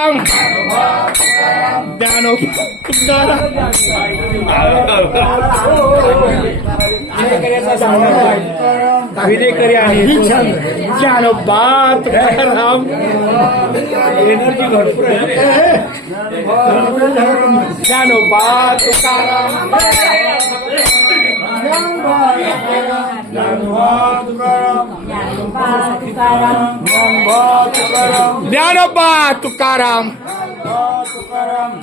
तुकाराम ज्ञानोबा तुकाराम विनेकरी आहे ज्ञानोबा तुकाराम एनर्जी भरपूर आहे ज्ञानोबा तुकाराम ज्ञानोबा तुकाराम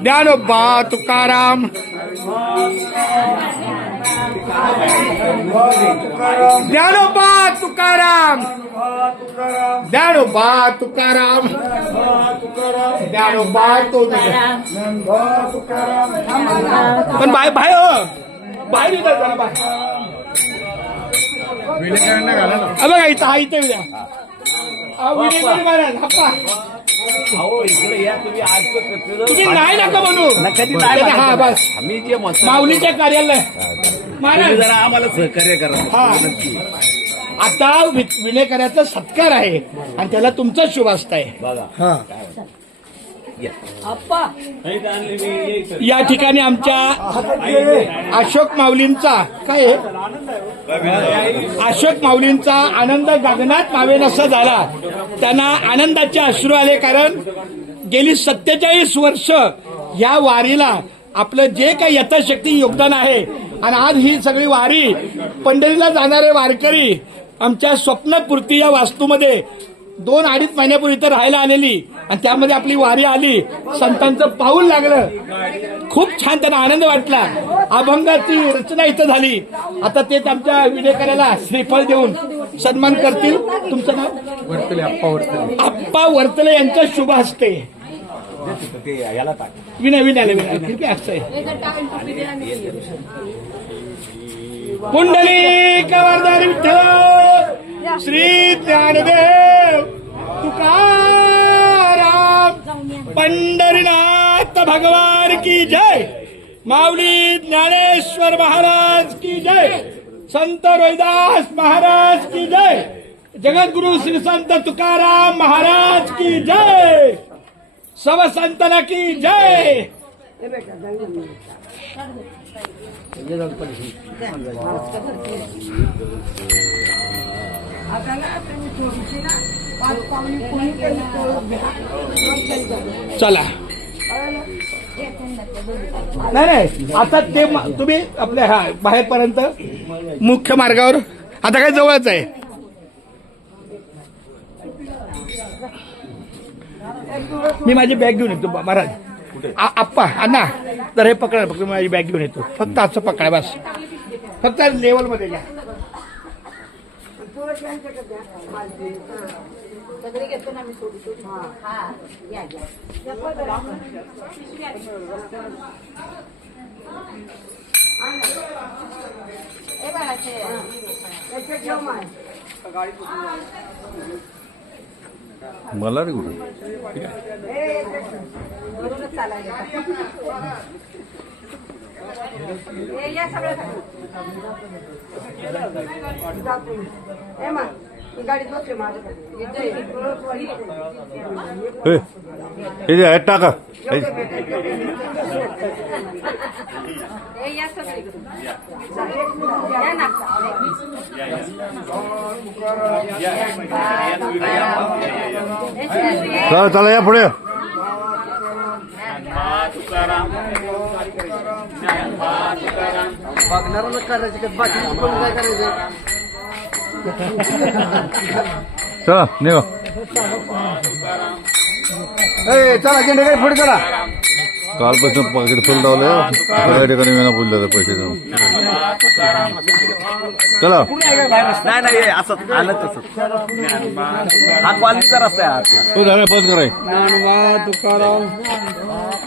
ज्ञानोबा तुकाराम ज्ञानोबा तुकाराम ज्ञानोबा तुकाराम ज्ञानोबा तुकाराम पण बाय बाय बाहेर बघा इथं हा इथे उद्या तुम्ही नाही नका म्हणू हा बस माऊलीच्या कार्यालय महाराज जरा आम्हाला सहकार्य करा. आता विनेकऱ्याचा सत्कार आहे आणि त्याला तुमचा शुभ असताय बघा या ठिकाणी आमच्या अशोक माऊलींचा काय अशोक माऊलींचा आनंद गगनात मावेन असा झाला. त्यांना आनंदाचे अश्रू आले कारण गेली 47 वर्ष या वारीला आपलं जे काही यथाशक्ती योगदान आहे आणि आज ही सगळी वारी पंढरीला जाणारे वारकरी आमच्या स्वप्नपूर्ती या वास्तूमध्ये 2-2.5 महिन्यापूर्वी इथं राहायला आलेली आणि त्यामध्ये आपली वारी आली. संतांचं पाऊल लागलं. खूप छान त्यांना आनंद वाटला. अभंगाची रचना इथं झाली. आता तेच आमच्या विनेकऱ्याला श्रीफळ देऊन सन्मान करतील. तुमचं नाव वर्तले आप्पा वर्तले आप्पा वर्तले यांच्या शुभ हस्ते विनय ठीक आहे असं पुंडलिक वरदारी विठ्ठल श्री ज्ञानदेव तुकाराम पंढरीनाथ भगवान की जय. माऊली ज्ञानेश्वर महाराज की जय. संत रोहिदास महाराज की जय. जगद्गुरु श्री संत तुकाराम महाराज की जय. सब संतना की जय. चला नाही आता ते तुम्ही आपल्या हा बाहेरपर्यंत मुख्य मार्गावर आता काय जवळच आहे. मी माझी बॅग घेऊन येतो महाराज. आप्पा अण्णा तर हे पकडा फक्त माझी बॅग घेऊन येतो. फक्त असं पकडा बस. फक्त लेवल मध्ये घ्या. मला रे कुठे टाका चला या पुढे. बघणारा करायचं बाकी काय करायचं. चला निघा. चला झेंडे पुढे चला. कालपासून पाकिट फुल लावलं सगळ्या ठिकाणी मेना फुल जातं पैसे देऊन. चला नाही असं आलं तसं हा क्वालिटीचा रस्ता आहे. तो झाला बंद कराय. तुकाराम